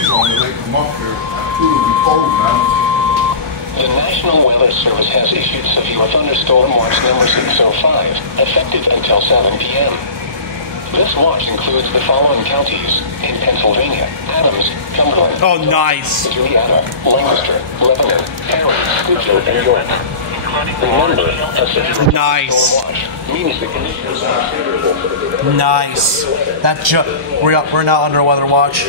freeze on it, they come up here. It's really cold, man. The National Weather Service has issued severe thunderstorm watch number 605, effective until 7 p.m. This watch includes the following counties in Pennsylvania: Adams, Cumberland. Oh, nice. Juliana, Lancaster, Lebanon, Perry, Schuylkill, and York. Remember, a severe nice. watch means the conditions are favorable for the Nice. That we're now under weather watch.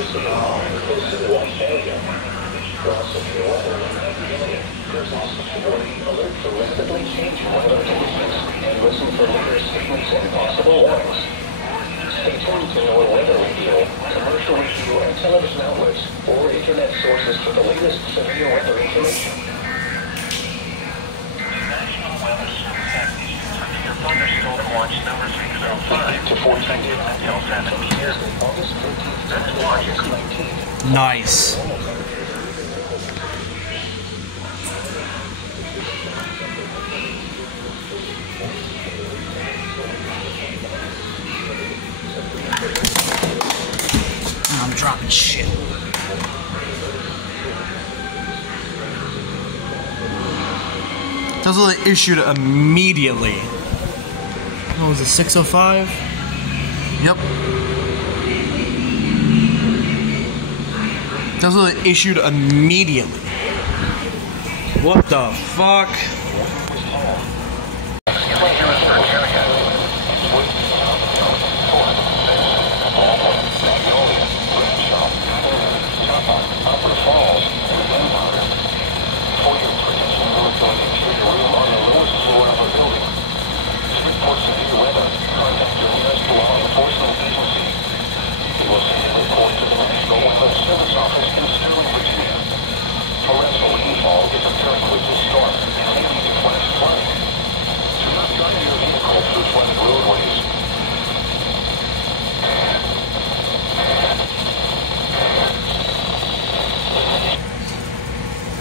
There's also an alert for rapidly changing weather conditions and listen for later statements and possible warnings. Stay tuned to our weather radio, commercial radio, and television outlets, or internet sources for the latest severe weather information. The National Weather Service has issued severe thunderstorm watch number 605 to 14 until 7 p.m. August 13th to August 19th. Nice. I'm dropping shit. Those are issued immediately. What was it, 605? Yep. Those are issued immediately. What the fuck?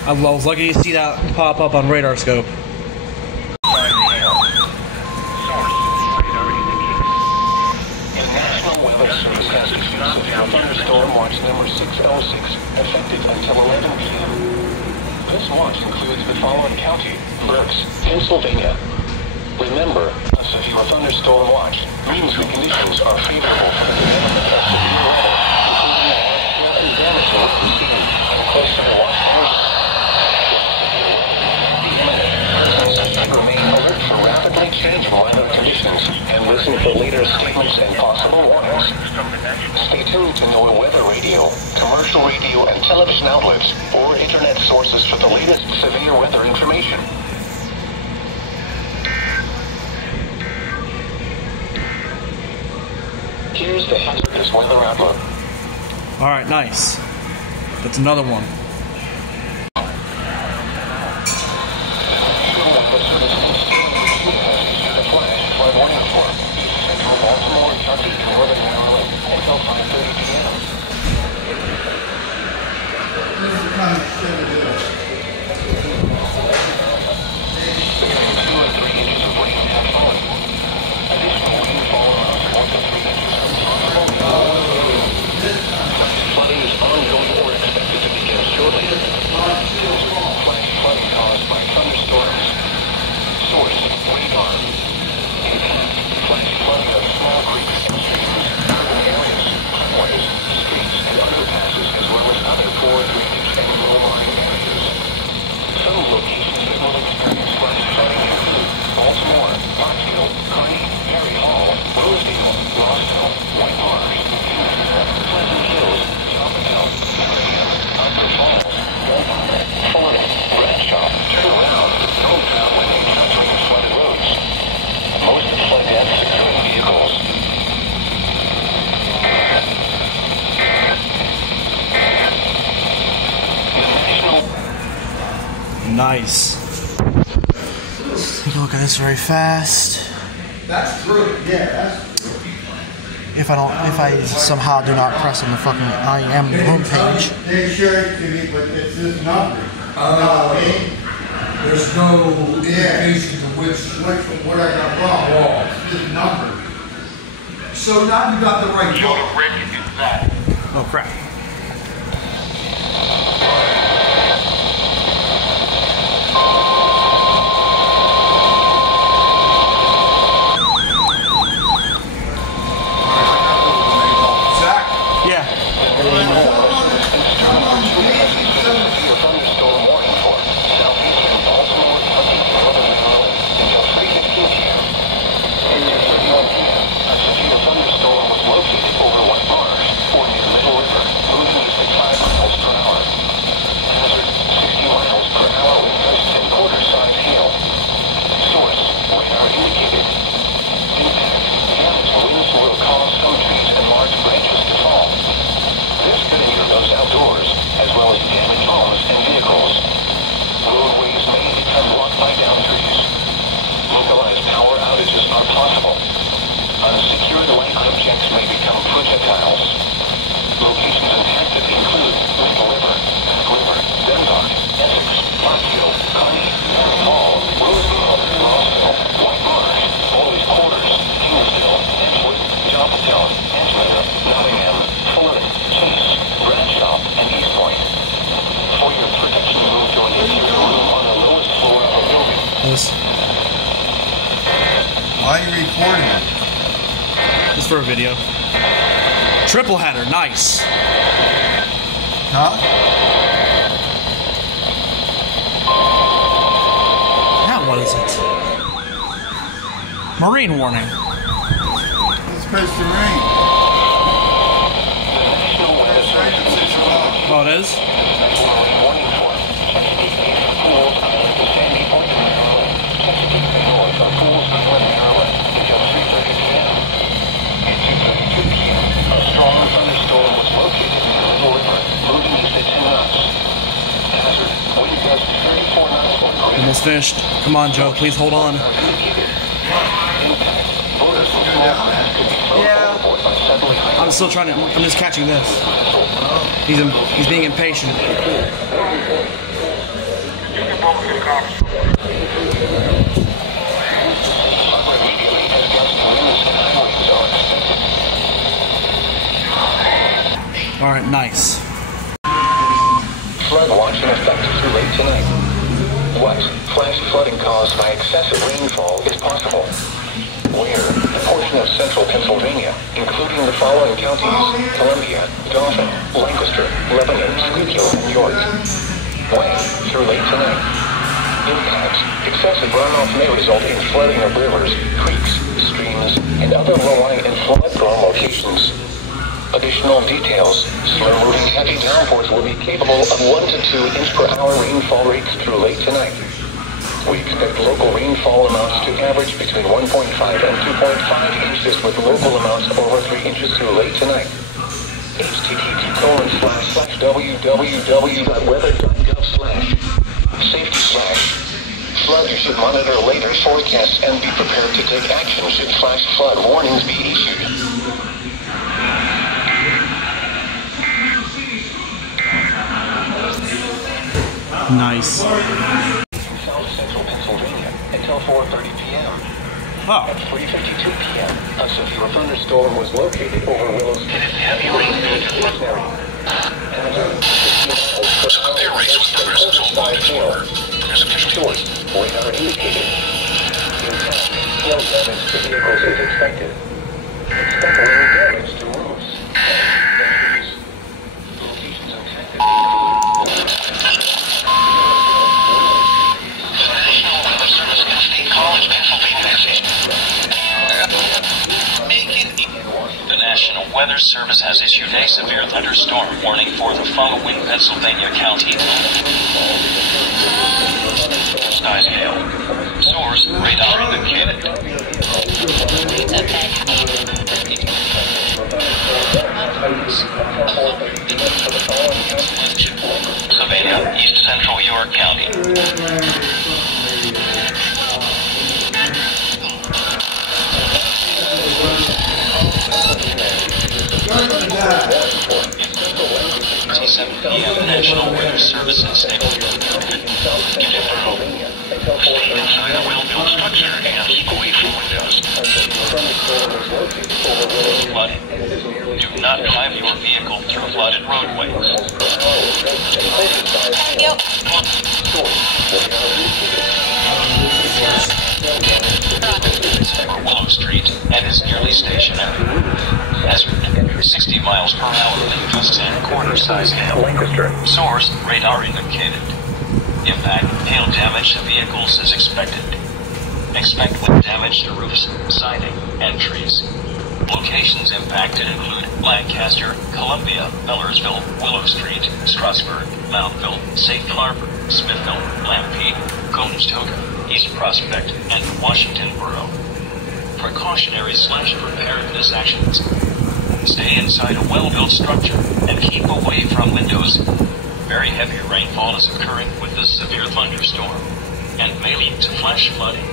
I was lucky to see that pop up on radar scope. Thunderstorm watch number 606, effective until 11 p.m. This watch includes the following county: Berks, Pennsylvania. Remember, a severe thunderstorm watch means the conditions are favorable for the development of severe weather, including large and damage to the sea and close to the watch towers. Remain alert for rapidly changing weather conditions and listen for later statements and possible warnings. Stay tuned to NOAA Weather Radio, commercial radio and television outlets, or internet sources for the latest severe weather information. Here's the hazardous weather outlook. Alright, nice. That's another one. Nice. Let's take a look at this very fast. That's true. Yeah, that's true. If I somehow do not press on the fucking IM homepage. They showed it to me, but it's this number. There's no indication of what I got wrong. It's this number. So now you got the right book. That. Oh crap. vehicles. Roadways may become blocked by down trees. Localized power outages are possible. Unsecured light objects may become projectiles. Locations impacted include Little River, Back River, Denmark, Essex, Parkhill, Connie, Mary Hall, Roseville, Rossville, White Marsh, Always Quarters, Kingsville, Edgewood, Jopletown, Edgemere, Nottingham, Fulham, Chase, Bradshaw, and East Point. For your protection, move to an interior room on the lowest floor of a building. Why are you recording it? Just for a video. Triple header, nice. Huh? Now what is it? Marine warning. It's supposed to rain. It's raining at 6 o'clock. Oh, it is? Almost finished. Come on, Joe. Please hold on. Yeah. I'm still trying to. I'm just catching this. He's being impatient. All right, nice. Flood watch in effect through late tonight. What flash flooding caused by excessive rainfall is possible? Where? A portion of central Pennsylvania, including the following counties: Columbia, Dauphin, Lancaster, Lebanon, Schuylkill, and York. When? Through late tonight. Impacts. Excessive runoff may result in flooding of rivers, creeks, streams, and other low-lying and flood-prone locations. Additional details: slow-moving heavy downpours will be capable of 1 to 2 inch per hour rainfall rates through late tonight. We expect local rainfall amounts to average between 1.5 and 2.5 inches, with local amounts over 3 inches through late tonight. http://www.weather.gov/safety/. Flood. You should monitor later forecasts and be prepared to take action should flash flood warnings be issued. Nice. South Central Pennsylvania until 4:30 p.m. Oh. At 3:52 p.m., a severe thunderstorm was located over Willow Street. Heavy rain necessary. Clear race with numbers of 12 Explorer. There's a visual. Radar indicated. Impact. Hail damage to vehicles is expected. Expect rain damage to roofs. Locations affected include The National Weather Service has issued a severe thunderstorm warning for the following Pennsylvania counties. Skies hail. Source radar indicated. Savannah, East Central York County. National Weather Service and Stable. Stay inside a well-built structure and away from windows. Flooding. Do not drive your vehicle through flooded roadways. Willow Street and is nearly stationary. Hazard. 60 miles per hour wind gusts and quarter-size hail. Lancaster. Source radar indicated. Impact hail damage to vehicles is expected. Expect wind damage to roofs, siding, and trees. Locations impacted include Lancaster, Columbia, Millersville, Willow Street, Strasburg, Mountville, Safe Harbor, Smithville, Lampeter, Conestoga, East Prospect, and Washington Borough. Precautionary/preparedness actions. Stay inside a well-built structure and keep away from windows. Very heavy rainfall is is occurring with this severe thunderstorm and may lead to flash flooding.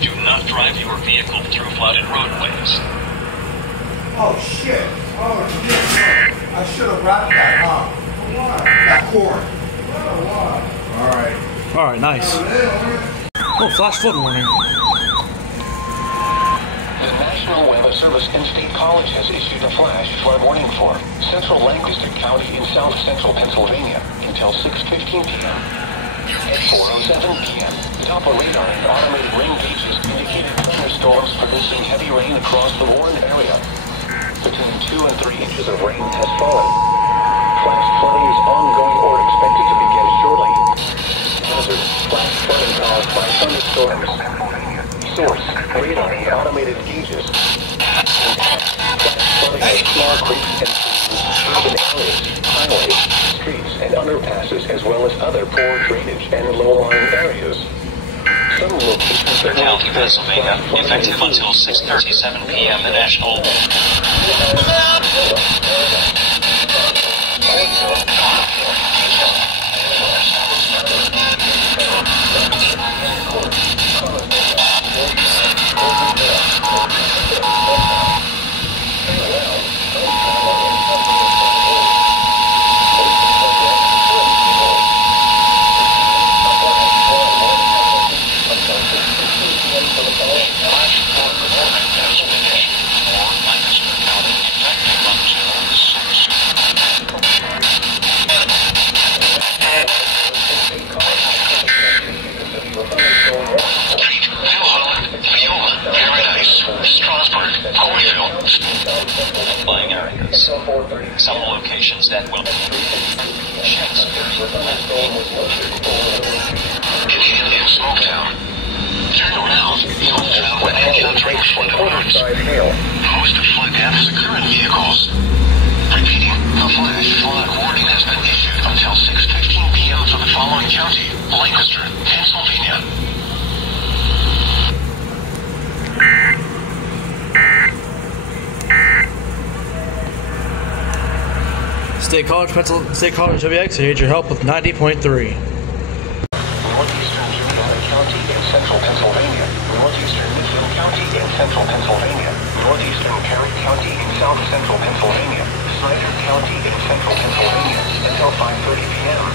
Do not drive your vehicle through flooded roadways. Oh shit. Oh shit. I should have wrapped that up. Why? That cord. Why? Alright. Alright, nice. Oh, flash flood warning. The National Weather Service in State College has issued a flash flood warning for Central Lancaster County in south central Pennsylvania until 6:15 p.m. At 4:07 p.m., Doppler radar and automated rain gauges indicated thunderstorms producing heavy rain across the Warren area. Between 2 and 3 inches of rain has fallen. Flash flooding is ongoing or expected to begin shortly. Hazard: flash flooding caused by thunderstorms. Source: radar and automated gauges. Flash flooding of small creeks and urban areas, highways, streets, and underpasses, as well as other poor drainage and low-lying areas. Some locations are now County, Pennsylvania, effective until 6:37 p.m. The National flying areas. Some locations that will Canadian in Smoketown. Turn around. Smoketown when encountering flood warnings. Most flood deaths occur in vehicles. Repeating, the flash flood warning has been issued until 6:15 p.m. for the following county: Lancaster, Pennsylvania. State College WX, I need your help with 90.3. Northeastern Juniata County in central Pennsylvania. Northeastern Mifflin County in central Pennsylvania. Northeastern Carrick County in south central Pennsylvania. Snyder County in central Pennsylvania until 5:30 p.m.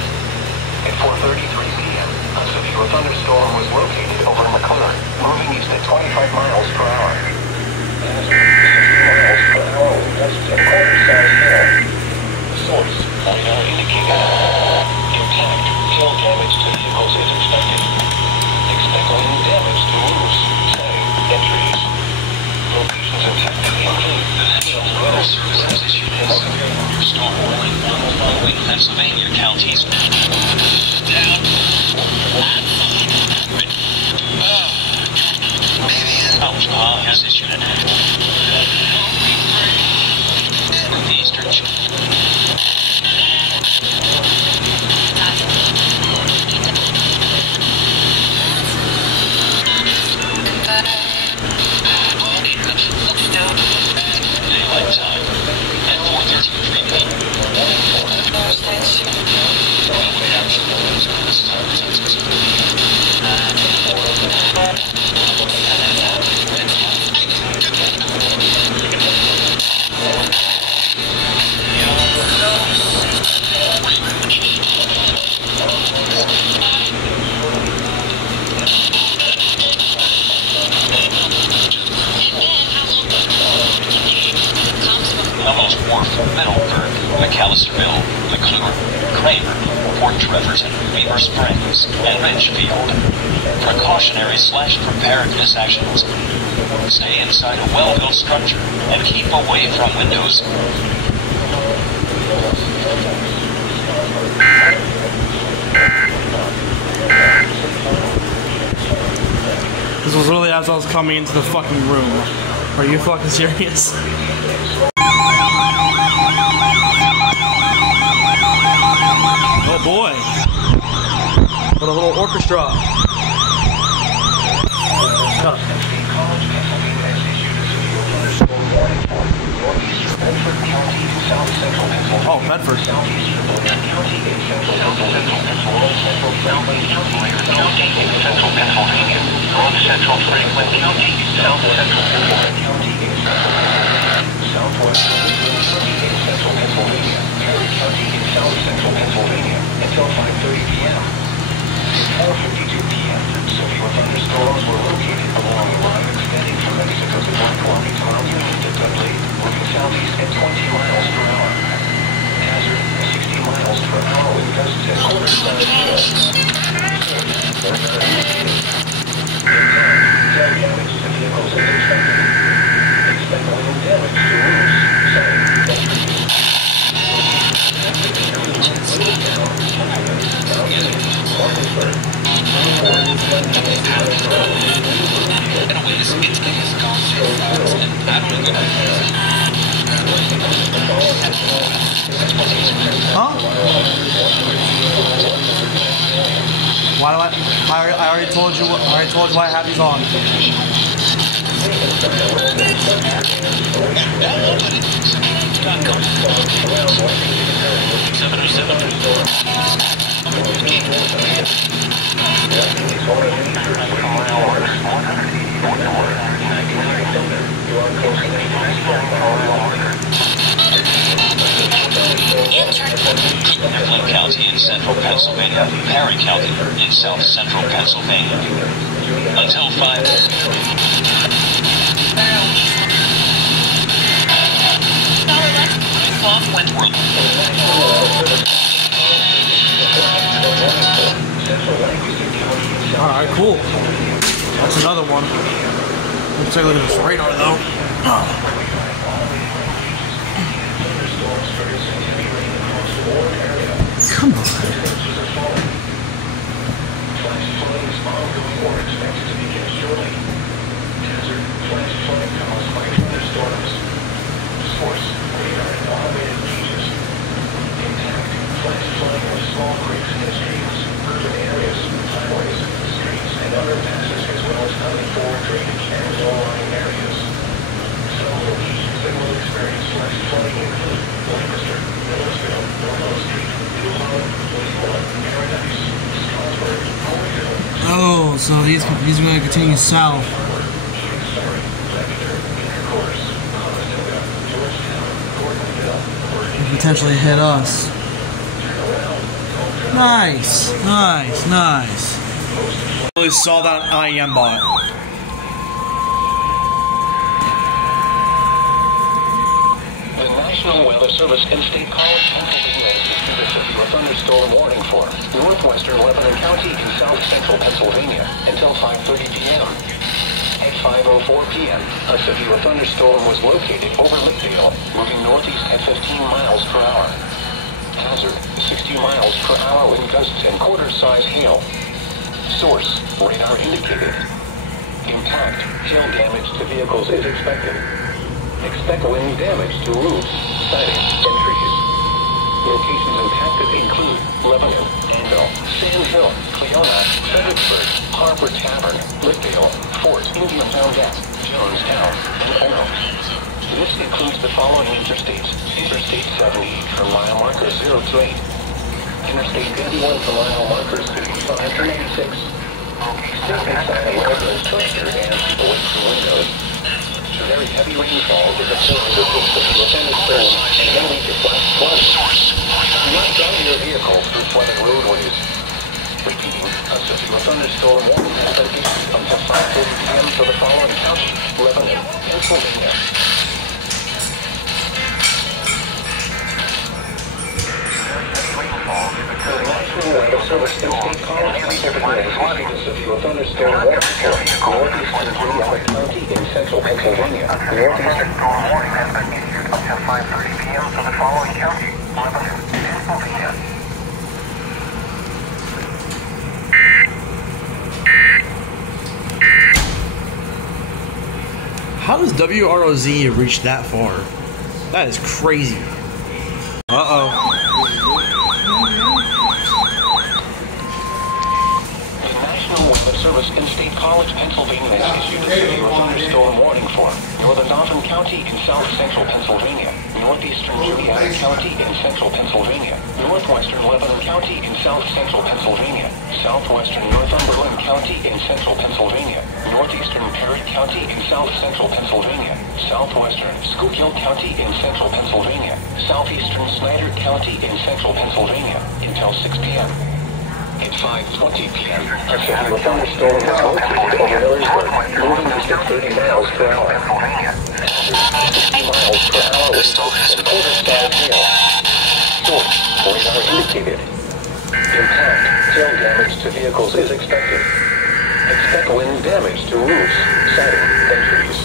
At 4:33 p.m., a severe thunderstorm was located over McClure, moving east at 25 miles per hour. As 50 miles per hour west of Culver-sized hill. Source: radar indicated. Impact: hail damage to vehicles is expected. Expect rain damage to roofs, siding, and trees. Locations affected include The National Weather Service has issued a severe thunderstorm warning for the following Pennsylvania counties. Alpha has issued an northeastern daylight time at 4:33 Hummel's Wharf, Middleburg, McAllisterville, McClure, Kramer, Port Trevorton, Weaver Springs, and Ridgefield. Precautionary/preparedness actions. Stay inside a well-built structure and keep away from windows. This was literally as I was coming into the fucking room. Are you fucking serious? Oh boy. What a little orchestra. Oh, Bedford. Central Franklin County, in Central Pennsylvania, North Central Franklin County, South Central Pennsylvania County, Southwest in Central Pennsylvania, Perry County in South Central Pennsylvania, until 5:30 p.m. At 4:52 p.m., severe thunderstorms were located along a line extending from Mexico to Black Rock to Mount Union to Dudley, moving southeast at 20 miles per hour. Hazard 60 miles per hour with gusts at quarter-sized hail. Damage to vehicles is expected. Expect wind damage to roofs, siding, and trees. Huh? Why do I already told you. I already told you why I have these on. Cleveland County in central Pennsylvania, Perry County in south central Pennsylvania. Until 5. Alright, cool. That's another one. Let's take a look at this radar though. Come on. Oh, so these are going to continue south. And potentially hit us. Nice, nice, nice. Really saw that IEM bot. The National Weather Service and State College Pennsylvania has issued a severe thunderstorm warning for northwestern Lebanon County in south central Pennsylvania until 5:30 p.m. At 5:04 p.m., a severe thunderstorm was located over Lakeville, moving northeast at 15 miles per hour. Hazard 60 miles per hour with gusts and quarter-size hail. Source radar indicated. Impact hail damage to vehicles is expected. Expect wind damage to roofs, siding, and trees. Locations impacted include Lebanon, Anvil, Sand Hill, Cleona, Fredericksburg, Harbor Tavern, Lakeville, Fort, Indiantown Gap, Jonestown, and Oro. This includes the following interstates. Interstate 70 for mile markers 0 to 8. Interstate 81 for mile markers 55 to 96. Inside the roadways, tractor, and away from windows. Very heavy rainfall is occurring with the thunderstorm and may lead to flash floods. Do not drive your vehicle through flooded roadways. Repeating, a severe thunderstorm warning has been issued until 5:30 p.m. for the following county: Lebanon, Pennsylvania. The National Weather Service and State College Pennsylvania has issued a severe thunderstorm warning for northeastern Cleveland County in central Pennsylvania. Northeastern Thunderstorm warning has been issued until 5:30 p.m. for the following county: Lebanon, Pennsylvania. How does WROZ reach that far? That is crazy. Uh-oh. The National Weather Service Service in State College, Pennsylvania has issued a severe thunderstorm warning for northern Dauphin County in south central Pennsylvania, northeastern Juliana County in central Pennsylvania, northwestern Lebanon County in south central Pennsylvania, southwestern Northumberland County in central Pennsylvania, northeastern Parrott County in south central Pennsylvania, southwestern Schuylkill County in central Pennsylvania, southeastern Snyder County in central Pennsylvania until 6 p.m. At 5:20 p.m., a severe thunderstorm was located over Millersburg, moving east at 30 miles per hour. 60 miles per hour with gusts and quarter-style hail. Source: radar indicated. Impact: hail damage to vehicles is expected. Expect wind damage to roofs, siding, and trees.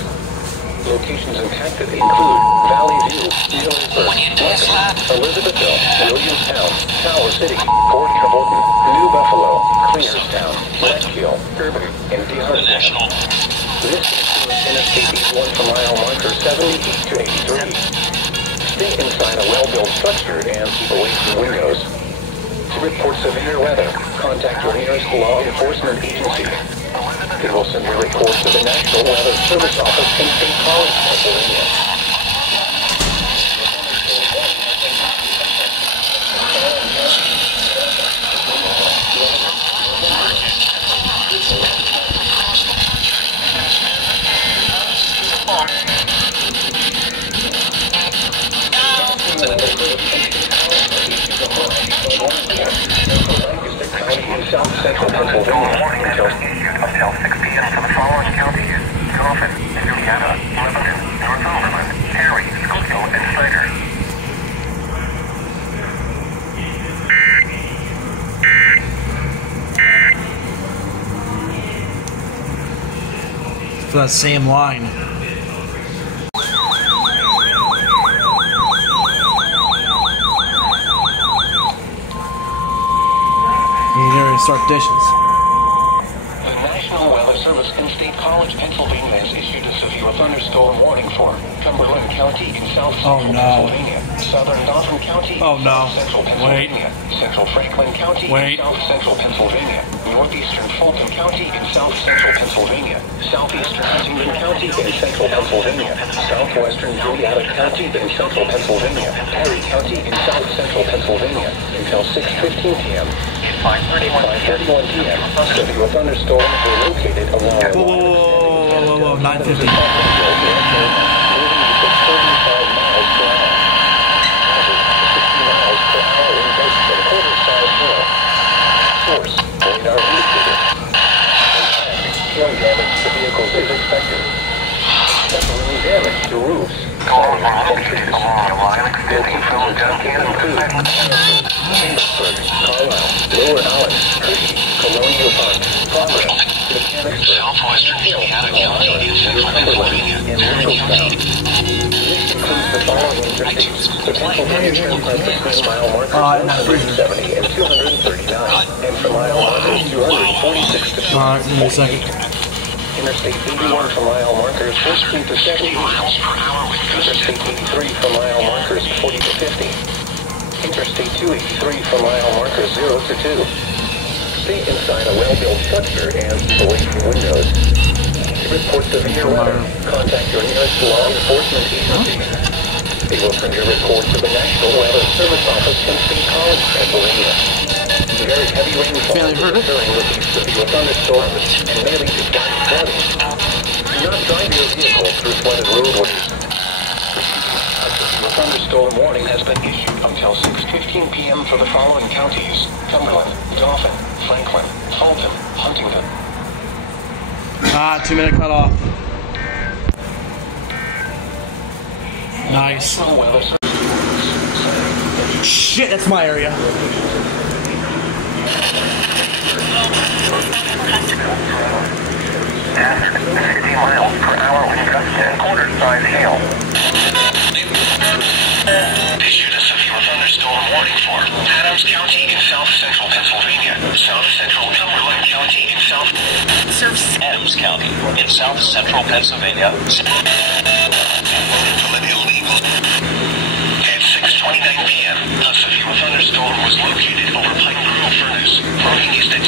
Locations impacted include Valley View, Millersburg, Wexford, Elizabethville, Williamstown, Tower City, Port Covington, New Buffalo, Clearstown, Leadville, Urban, and DeHart. This includes Interstate 81 from mile marker 78 to 83. Stay inside a well-built structure and keep away from windows. To report severe weather, contact your nearest law enforcement agency. It will send your report to the National Weather Service Office in State College, Pennsylvania. South Central Pennsylvania until 6 p.m. for the following counties: Dauphin, Indiana, Lebanon, Northumberland, Perry, Schuylkill, and Snyder. For that same line. You need to start dishes. The National Weather Service in State College, Pennsylvania has issued a severe thunderstorm warning for Cumberland County in south central Pennsylvania, southern Dauphin County in south central Pennsylvania, central Franklin County in south central Pennsylvania, northeastern Fulton County in south central Pennsylvania, southeastern Huntingdon County in central Pennsylvania, southwestern Juliana County in central Pennsylvania, Perry County in south central Pennsylvania until 6:15 p.m. 5:31 p.m. Severe thunderstorms were located along the Whoa, 9:50. Source: radar indicated. Hail damage to vehicles is expected. Expect damage to roofs, siding, and trees. Locations impacted include Chambersburg, Carlisle, Lower Allen, Hershey, Colonial Park, Progress, Mechanicsburg, Southwestern Juliana County in central Pennsylvania, and Mitchellstown. This includes the following interstates: the Pennsylvania Turnpike between mile markers 170 and 239, and from mile markers 246 to 248. Interstate 81 from mile markers 14 to 70. Interstate 83 from mile markers 40 to 50. Interstate 283 from mile markers 0 to 2. Stay inside a well-built structure and keep away from windows. To report severe weather, contact your nearest law enforcement agency. They will send your report to the National Weather Service Office in State College, Pennsylvania. Very heavy rainfall is occurring with these severe thunderstorms and may lead to flash flooding. Do not drive your vehicle through flooded roadways. A severe thunderstorm warning has been issued until 6:15 p.m. for the following counties: Cumberland, Dauphin, Franklin, Fulton, Huntingdon. 2-minute cutoff. Nice. Shit, that's my area. Hazard, 50 miles per hour wind gusts and quarter-size hail. Issued a severe thunderstorm warning for Adams County in south central Pennsylvania, south central Cumberland County in south Adams County in south central Pennsylvania. From an illegal. At 6:29 p.m., a severe thunderstorm was located over Pine Grove Furnace, moving east at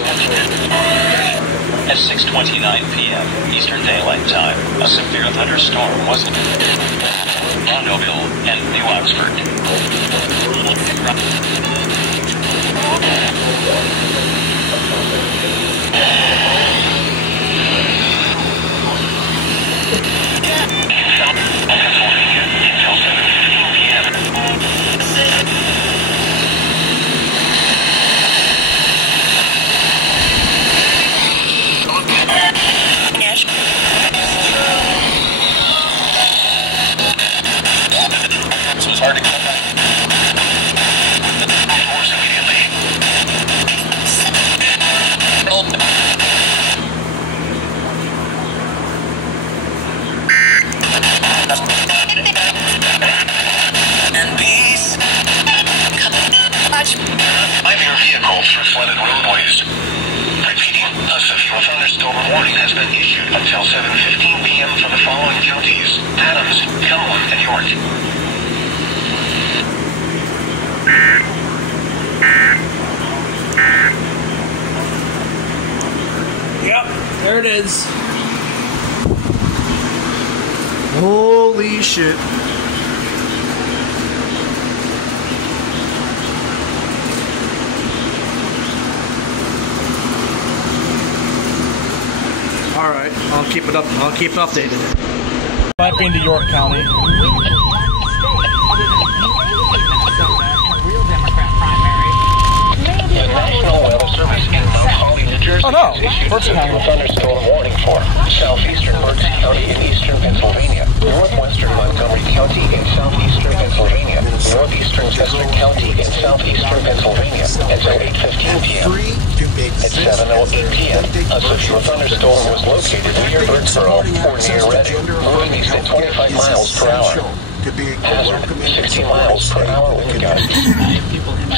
At 6:29 p.m. Eastern Daylight Time, a severe thunderstorm was Bonneville and New Oxford. Hard to come back. Force immediately. And peace. Climb your vehicle through flooded roadways. Repeating, a severe thunderstorm warning has been issued until 7:15 p.m. for the following counties: Adams, Cumberland, and York. Yep, there it is. Holy shit. Alright, I'll keep it updated. Might be into York County. The National Weather Service in Mount Holly, New Jersey has issued a thunderstorm warning for southeastern Berks County in eastern Pennsylvania, northwestern Montgomery County in southeastern Pennsylvania, northeastern Chester County in southeastern Pennsylvania until 8:15 p.m. At 7:08 p.m., a severe thunderstorm was located near Birdsboro or near Reading, moving east at 25 miles per hour. Hazard, 60 miles per hour wind gusts.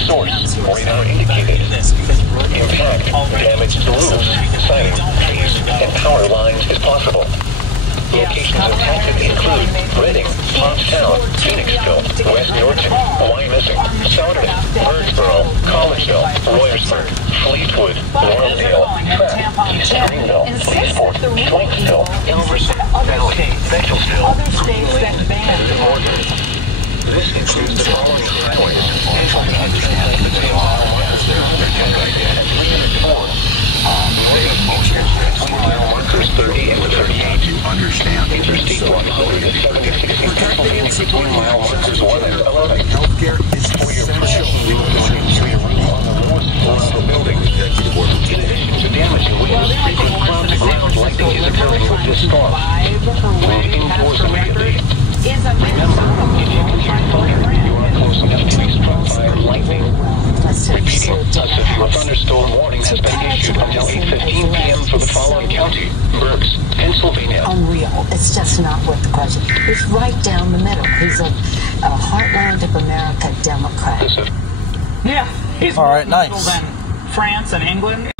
Source, radar indicated. Impact, damage to roofs, siding, trees, and power lines is possible. Locations impacted include Reading, Pottstown, Phoenixville, West Norton, Wyomissing, Souderton, Birdsboro, Collegeville, Royersford, Fleetwood, Laureldale, Pratt, East Greenville, Leesport, Schwenksville, Elverson, Valley, Bechtelsville, and Mordred. This includes the following highways: between mile markers 30 and 38. Understand. Interstate 176 in Pennsylvania between mile markers 1 and 11. Healthcare is essential. For your room on the north floor of the building. In addition to damaging windows, frequent ground-to-ground lightning is occurring with this storm. Remain indoors immediately. Remember, if you can hear thunder, you are close enough to be struck by lightning. Repeating, a severe thunderstorm warning has been issued until 8:15 p.m. for the following county: Berks, Pennsylvania. Unreal. It's just not what the president. He's right down the middle. He's a heartland of America Democrat. Yeah, he's all right, more nice. Than France and England.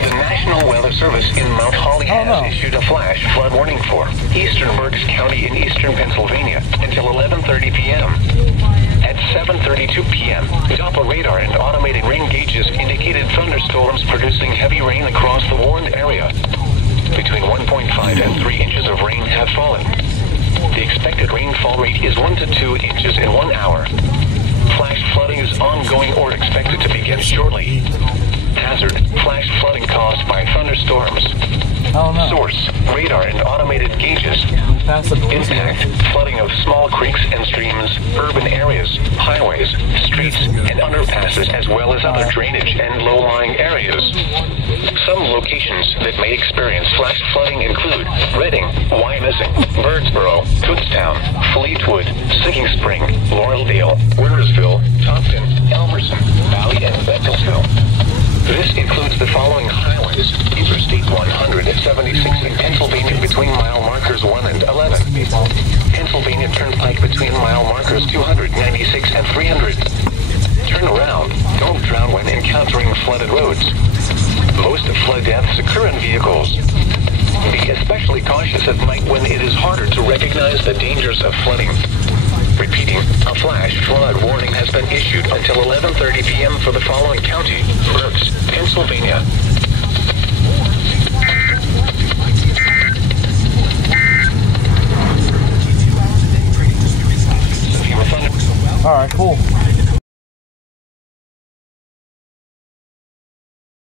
The National Weather Service in Mount Holly has issued a flash flood warning for eastern Berks County in eastern Pennsylvania until 11:30 p.m. At 7:32 p.m., Doppler radar and automated rain gauges indicated thunderstorms producing heavy rain across the warned area. Between 1.5 and 3 inches of rain have fallen. The expected rainfall rate is 1 to 2 inches in 1 hour. Flash flooding is ongoing or expected to begin shortly. Hazard, flash flooding caused by thunderstorms. Source, radar and automated gauges. Impact, flooding of small creeks and streams, urban areas, highways, streets, and underpasses, as well as other drainage and low-lying areas. Some locations that may experience flash flooding include Reading, Wyomissing, Birdsboro, Kutztown, Fleetwood, Sinking Spring, Laureldale, Wintersville, Topton, Elverson, Valley, and Bechtelsville. This includes the following highways: Interstate 176 in Pennsylvania between mile markers 1 and 11. Pennsylvania Turnpike between mile markers 296 and 300. Turn around. Don't drown when encountering flooded roads. Most flood deaths occur in vehicles. Be especially cautious at night when it is harder to recognize the dangers of flooding. Repeating, a flash flood warning has been issued until 11:30 p.m. for the following county: Berks, Pennsylvania. Alright, cool.